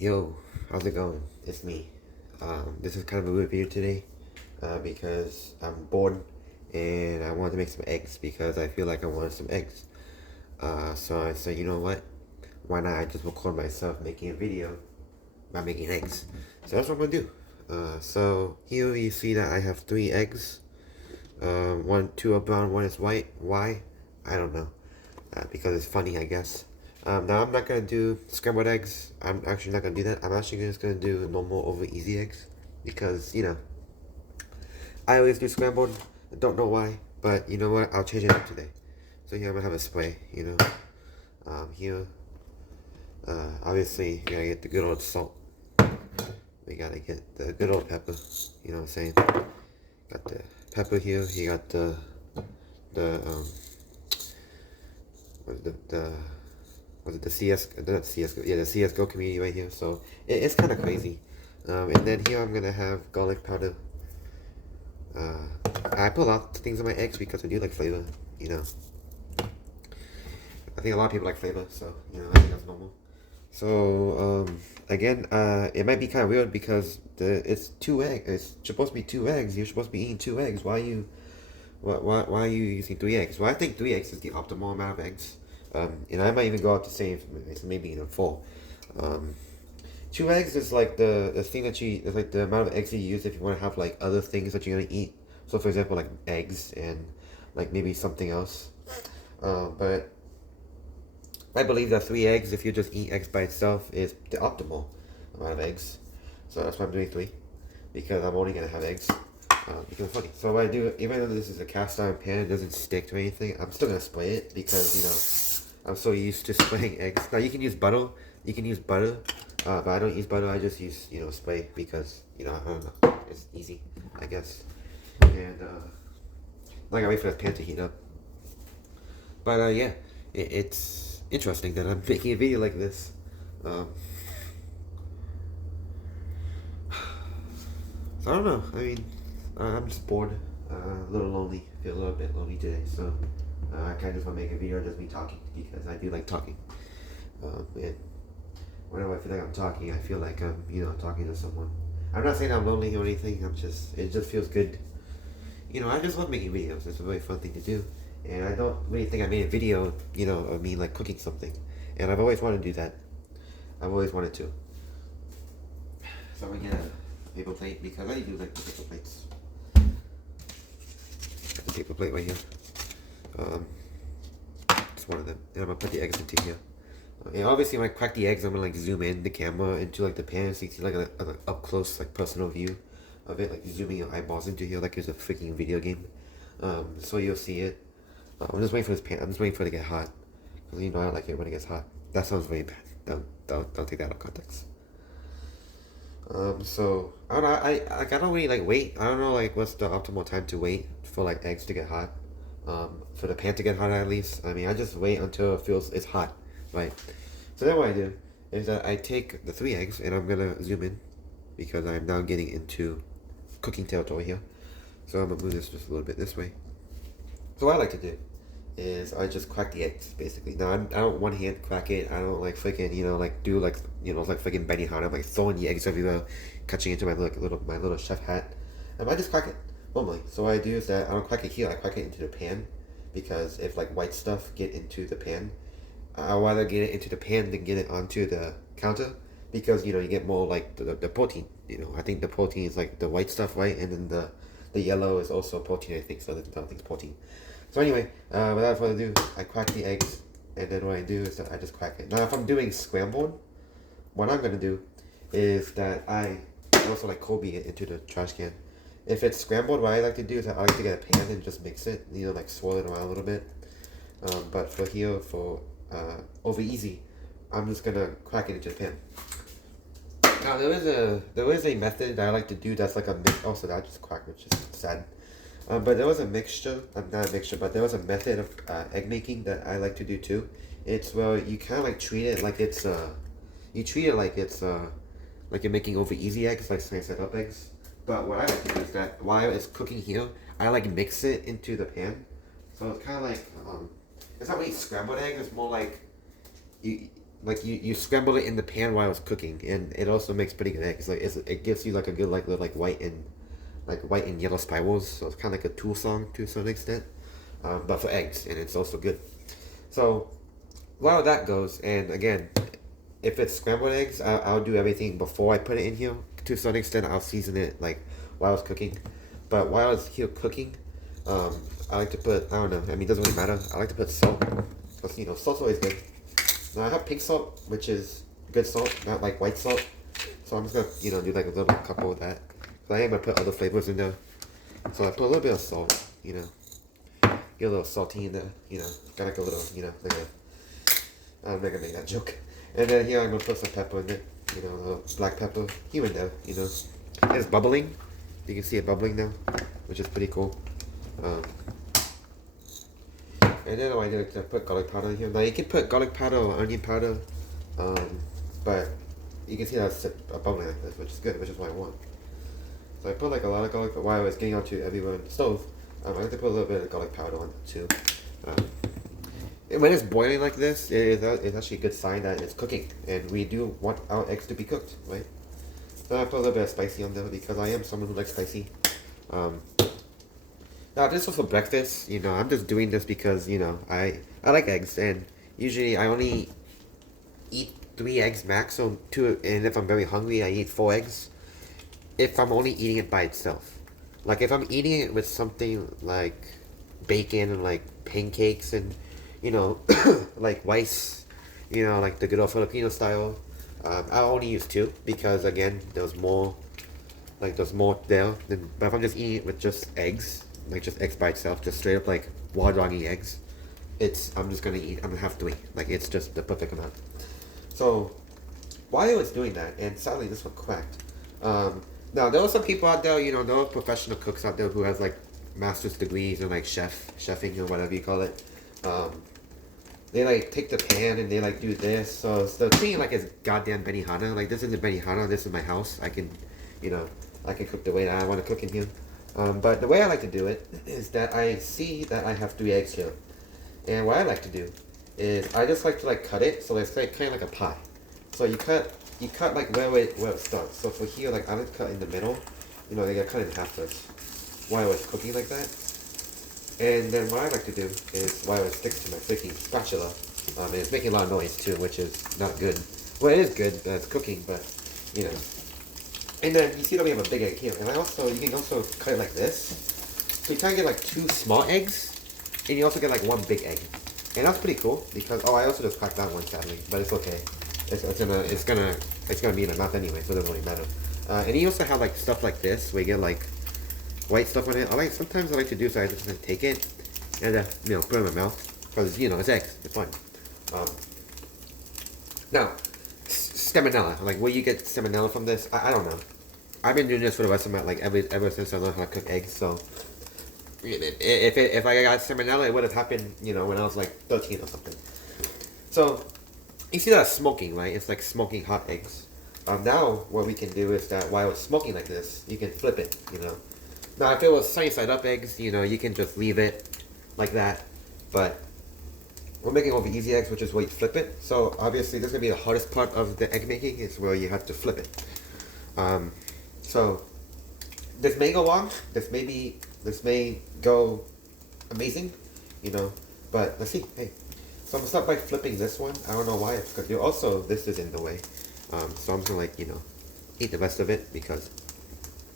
Yo, how's it going? It's me. This is kind of a weird video today because I'm bored and I wanted to make some eggs because I feel like I wanted some eggs. So I said, you know what? Why not I just record myself making a video about making eggs? So that's what I'm gonna do. So here you see that I have 3 eggs. Two are brown, one is white. Why? I don't know. Because it's funny, I guess. Now I'm not gonna do scrambled eggs. I'm actually not gonna do that. I'm actually just gonna do normal over easy eggs because I always do scrambled. I don't know why, but you know what? I'll change it up today. So here I'm gonna have a spray. Here, obviously you gotta get the good old salt. We gotta get the good old pepper. You know what I'm saying? Got the pepper here. You got the what is the was it the not CSGO, yeah, the CSGO community right here. So it's kind of crazy. And then here I'm gonna have garlic powder. I put a lot of things in my eggs because I do like flavor. You know, I think a lot of people like flavor, so I think that's normal. So again, it might be kind of weird because it's 2 eggs. It's supposed to be 2 eggs. You're supposed to be eating 2 eggs. Why are you using 3 eggs? Well, I think 3 eggs is the optimal amount of eggs. And I might even go up to say it's maybe 4. Um, 2 eggs is like the thing that it's like the amount of eggs you use if you want to have like other things that you're gonna eat. So for example, like eggs and like maybe something else. But I believe that 3 eggs, if you just eat eggs by itself, is the optimal amount of eggs. So that's why I'm doing 3, because I'm only gonna have eggs. Because it's funny. So what I do, even though this is a cast iron pan, it doesn't stick to anything. I'm still gonna spray it because I'm so used to spraying eggs. Now you can use butter. You can use butter, but I don't use butter. I just use spray because I don't know. It's easy, I guess. And I gotta wait for the pan to heat up. But yeah, it's interesting that I'm making a video like this. Um, so I don't know. I mean, I'm just bored, a little lonely. Feel a little bit lonely today. So I kind of just want to make a video of just me talking because I do like talking. And whenever I feel like I'm talking, I feel like I'm talking to someone. I'm not saying I'm lonely or anything. It just feels good. I just love making videos. It's a very fun thing to do. And I don't really think I made a video, of me like cooking something. And I've always wanted to do that. I've always wanted to. So I'm gonna get a paper plate because I do like the paper plates. Got the paper plate right here. Just one of them. And I'm gonna put the eggs into here. And obviously when I crack the eggs, I'm gonna like zoom in the camera into like the pan so you can see like an up close like personal view of it, like zooming your eyeballs into here like it's a freaking video game. So you'll see it. I'm just waiting for this pan. I'm just waiting for it to get hot. Cause I don't like it when it gets hot. That sounds very bad. Don't take that out of context. So I don't know. I don't really like wait. I don't know like what's the optimal time to wait for like eggs to get hot. For the pan to get hot at least. I mean, I just wait until it's hot, right? So then what I do is that I take the 3 eggs and I'm gonna zoom in because I'm now getting into cooking territory here. So I'm gonna move this just a little bit this way. So what I like to do is I just crack the eggs basically. Now I don't one hand crack it. I don't like freaking like do like like freaking Benihana. I'm like throwing the eggs everywhere, catching into my little chef hat. And I just crack it normally. So what I do is that I don't crack it here. I crack it into the pan because if like white stuff get into the pan, I'd rather get it into the pan than get it onto the counter because you get more like the protein. I think the protein is like the white stuff, right? And then the yellow is also protein. I think so. I think it's protein. So anyway, without further ado, I crack the eggs, and then what I do is that I just crack it. Now, if I'm doing scrambled, what I'm gonna do is that I also like Kobe it into the trash can. If it's scrambled, what I like to do is that I like to get a pan and just mix it, like swirl it around a little bit. But for over easy, I'm just gonna crack it into the pan. Now there is a method that I like to do that's like a mix. Also, that I just cracked, which is sad. But there was a mixture, not a mixture, but there was a method of egg making that I like to do too. It's where you kind of like treat it like it's like you're making over easy eggs, like sliced up eggs. But what I like to do is that while it's cooking here, I like mix it into the pan. So it's kind of like it's not really scrambled egg. It's more like you like you scramble it in the pan while it's cooking, and it also makes pretty good eggs. Like it gives you like a good like little like white and yellow spirals. So it's kind of like a tool song to some extent, but for eggs, and it's also good. So while that goes, and again, if it's scrambled eggs, I'll do everything before I put it in here. To some extent, I'll season it like while it's cooking. But while it's here cooking, I like to put, I don't know, I mean, it doesn't really matter. I like to put salt. Because, salt's always good. Now, I have pink salt, which is good salt, not like white salt. So I'm just gonna, do like a little couple of that. So I am gonna put other flavors in there. So I put a little bit of salt, get a little salty in there, got like a little, like a, I'm not gonna make that joke. And then here I'm gonna put some pepper in it, a little black pepper here and there, It's bubbling. You can see it bubbling now, which is pretty cool. And then I do to put garlic powder in here. Now you can put garlic powder or onion powder, but you can see that it's bubbling like this, which is good, which is what I want. So I put like a lot of garlic, but while it's getting onto everywhere in the stove, I like to put a little bit of garlic powder on it too. And when it's boiling like this, it's actually a good sign that it's cooking, and we do want our eggs to be cooked, right? So I put a little bit of spicy on there because I am someone who likes spicy. Now this was for breakfast, I'm just doing this because, I like eggs, and usually I only eat 3 eggs max, so 2, and if I'm very hungry, I eat 4 eggs. If I'm only eating it by itself. Like if I'm eating it with something like bacon and like pancakes and, like rice, like the good old Filipino style, I only use 2 because again, there's more there. But if I'm just eating it with just eggs, like just eggs by itself, just straight up like raw doggy eggs, I'm gonna have 3. Like it's just the perfect amount. So while I was doing that, and sadly this one cracked. Now there are some people out there, there are professional cooks out there who has like master's degrees in like chefing or whatever you call it. They like take the pan and they like do this. So the thing like is goddamn Benihana. Like this isn't Benihana. This is my house. I can, I can cook the way that I want to cook in here. But the way I like to do it is that I see that I have 3 eggs here, and what I like to do is I just like to like cut it so it's like kind of like a pie. So you cut like where it starts. So for here, like I like to cut in the middle. They get cut in half first while it's cooking like that. And then what I like to do is while it sticks to my freaking spatula, and it's making a lot of noise too, which is not good. Well, it is good that it's cooking, but And then you see that we have a big egg here, and you can also cut it like this. So you kind of get like 2 small eggs, and you also get like 1 big egg, and that's pretty cool because I also just cracked that one sadly, but it's okay. It's gonna be in the mouth anyway, so it doesn't really matter. And you also have like stuff like this where you get like white stuff on it. Sometimes I like to do so I just like, take it and put it in my mouth because it's eggs. It's fun. Now, salmonella. Like where you get salmonella from this, I don't know. I've been doing this for the rest of my ever since I learned how to cook eggs. So if I got salmonella, it would have happened when I was like 13 or something. So you see that smoking, right? It's like smoking hot eggs. Now what we can do is that while it's smoking like this, you can flip it. Now if it was sunny side up eggs, you can just leave it like that. But we're making all the easy eggs, which is where you flip it. So obviously this is gonna be the hardest part of the egg making is where you have to flip it. So this may go wrong. This may go amazing, but let's see. Hey, so I'm gonna start by flipping this one. I don't know why it's because also this is in the way. So I'm gonna eat the rest of it because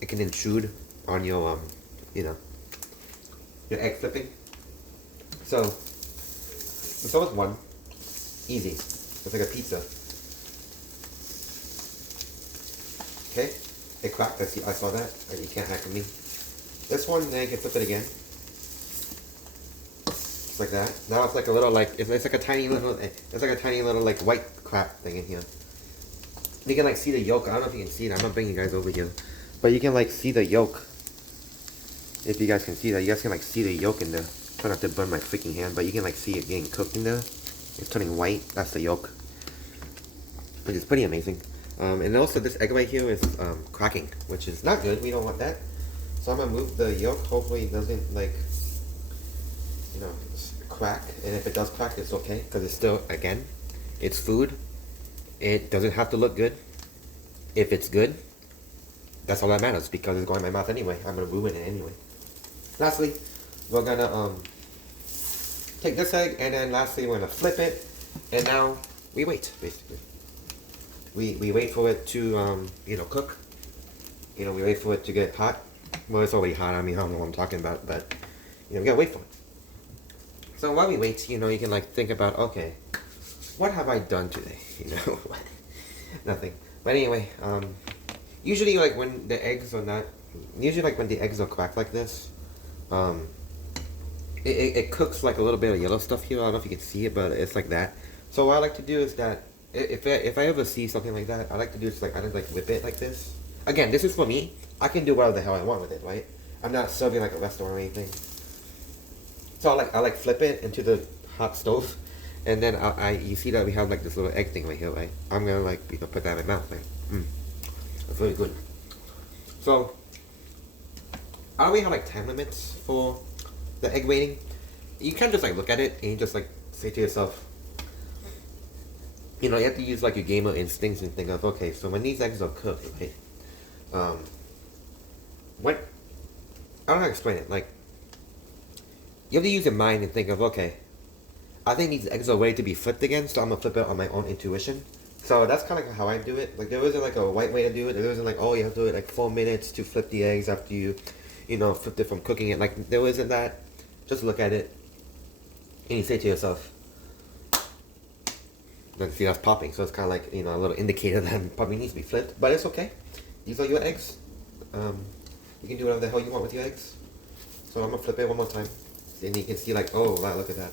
it can intrude on your your egg flipping. So it's one. Easy. It's like a pizza. Okay? It cracked. I saw that. You can't hack me. This one, then you can flip it again. Just like that. Now it's like a little it's like a tiny little like white crap thing in here. You can like see the yolk. I don't know if you can see it. I'm not bringing you guys over here. But you can like see the yolk. If you guys can see that, you guys can like see the yolk in there. Try not to burn my freaking hand, but you can like see it getting cooked in there. It's turning white. That's the yolk, which is pretty amazing. And also this egg right here is cracking, which is not good. We don't want that. So I'm gonna move the yolk. Hopefully it doesn't crack. And if it does crack, it's okay because it's still, again, it's food. It doesn't have to look good. If it's good, that's all that matters because it's going in my mouth anyway. I'm gonna ruin it anyway. Lastly, we're gonna take this egg, and then lastly we're gonna flip it, and now we wait basically. We wait for it to cook. We wait for it to get hot. Well, it's already hot. I mean, I don't know what I'm talking about, but we gotta wait for it. So while we wait, you can like think about, okay, what have I done today? Nothing. But anyway, usually like when the eggs are not, usually like when the eggs are cracked like this, it cooks like a little bit of yellow stuff here. I don't know if you can see it, but it's like that. So what I like to do is that if I ever see something like that, I like to do is like I just like whip it like this. Again, this is for me. I can do whatever the hell I want with it, right? I'm not serving like a restaurant or anything. So I like flip it into the hot stove, and then you see that we have like this little egg thing right here, right? I'm gonna like put that in my mouth, right? That's really good. So I don't really have like time limits for the egg waiting. You can't just like look at it and you just like say to yourself, you have to use like your gamer instincts and think of, okay, so when these eggs are cooked, right? What I don't know how to explain it. Like, you have to use your mind and think of, okay, I think these eggs are ready to be flipped again, so I'm gonna flip it on my own intuition. So that's kind of like how I do it. Like, there isn't like a right way to do it. There isn't like, oh, you have to do it like 4 minutes to flip the eggs after you, flipped it from cooking it. Like, there isn't that. Just look at it, and you say to yourself, then see that's popping. So it's kind of like, a little indicator that it probably needs to be flipped. But it's okay. These are your eggs. You can do whatever the hell you want with your eggs. So I'm gonna flip it one more time. And you can see like, oh wow, look at that.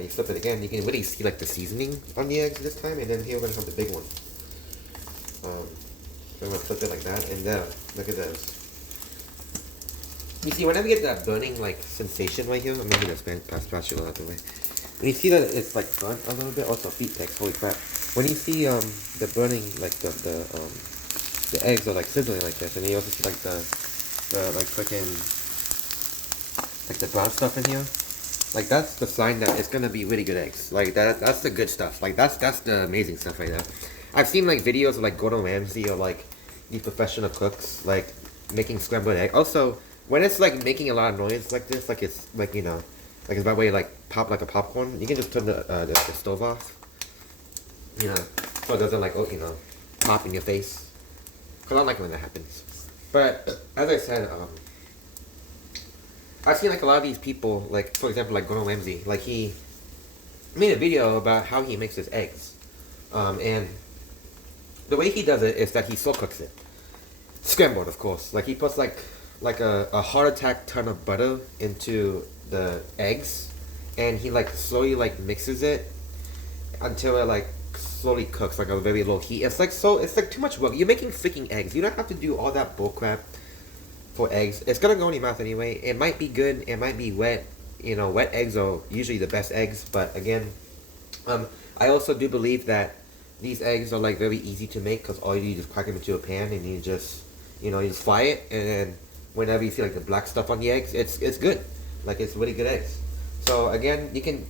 You flip it again, you can really see like the seasoning on the eggs this time, and then here we're gonna have the big one. So I'm gonna flip it like that, and there, look at those. You see, whenever you get that burning like sensation right here, maybe the spatula out the way. When you see that it's like burnt a little bit, also feet text, holy crap. When you see the burning, like the eggs are like sizzling like this, and then you also see like the like freaking like the brown stuff in here. Like, that's the sign that it's gonna be really good eggs. Like, that's the good stuff. Like, that's the amazing stuff right there. I've seen like videos of like Gordon Ramsay or like these professional cooks like making scrambled egg. Also, when it's like making a lot of noise like this, like it's like like it's that way like pop like a popcorn, you can just turn the stove off. So it doesn't like pop in your face. Cause I don't like when that happens. But as I said, I've seen like a lot of these people, like for example, like Gordon Ramsay, like he made a video about how he makes his eggs, and the way he does it is that he slow cooks it, scrambled, of course. Like he puts like a heart attack ton of butter into the eggs, and he like slowly like mixes it until it like slowly cooks like a very low heat. It's like too much work. You're making freaking eggs. You don't have to do all that bullcrap for eggs. It's gonna go in your mouth anyway. It might be good, it might be wet. Wet eggs are usually the best eggs, but again, I also do believe that these eggs are like very easy to make because all you do is crack them into a pan and you just fry it, and then whenever you see like the black stuff on the eggs, it's good. Like, it's really good eggs. So again, you can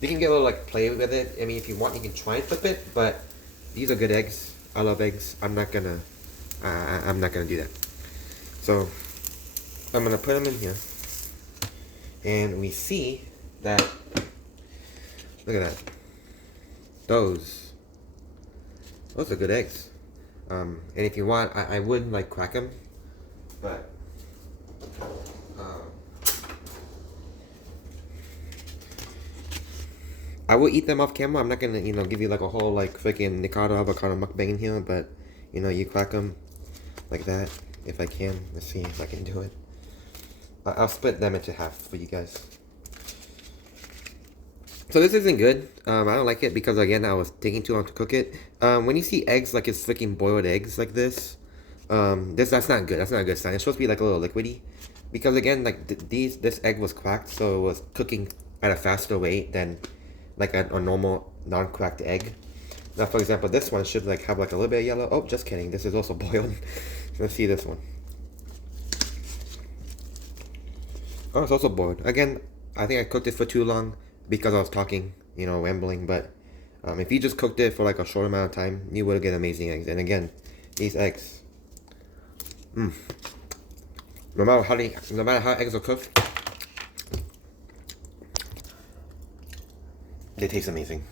get a little like play with it. I mean, if you want, you can try and flip it, but these are good eggs. I love eggs. I'm not gonna do that. So I'm gonna put them in here, and we see that. Look at that. Those are good eggs. And if you want, I would like crack them, but I will eat them off camera. I'm not gonna give you like a whole like freaking Nikado avocado mukbang in here, but you crack them like that. If I can, let's see if I can do it. I'll split them into half for you guys. So this isn't good. I don't like it because again, I was taking too long to cook it. When you see eggs like it's freaking boiled eggs like this, that's not good. That's not a good sign. It's supposed to be like a little liquidy, because again, like this egg was cracked, so it was cooking at a faster rate than like a normal non-cracked egg. Now, for example, this one should like have like a little bit of yellow. Oh, just kidding. This is also boiled. Let's see this one. Oh, it's also boiled. Again, I think I cooked it for too long because I was talking, rambling, but If you just cooked it for like a short amount of time, you will get amazing eggs. And again, these eggs, no matter how eggs are cooked, they taste amazing.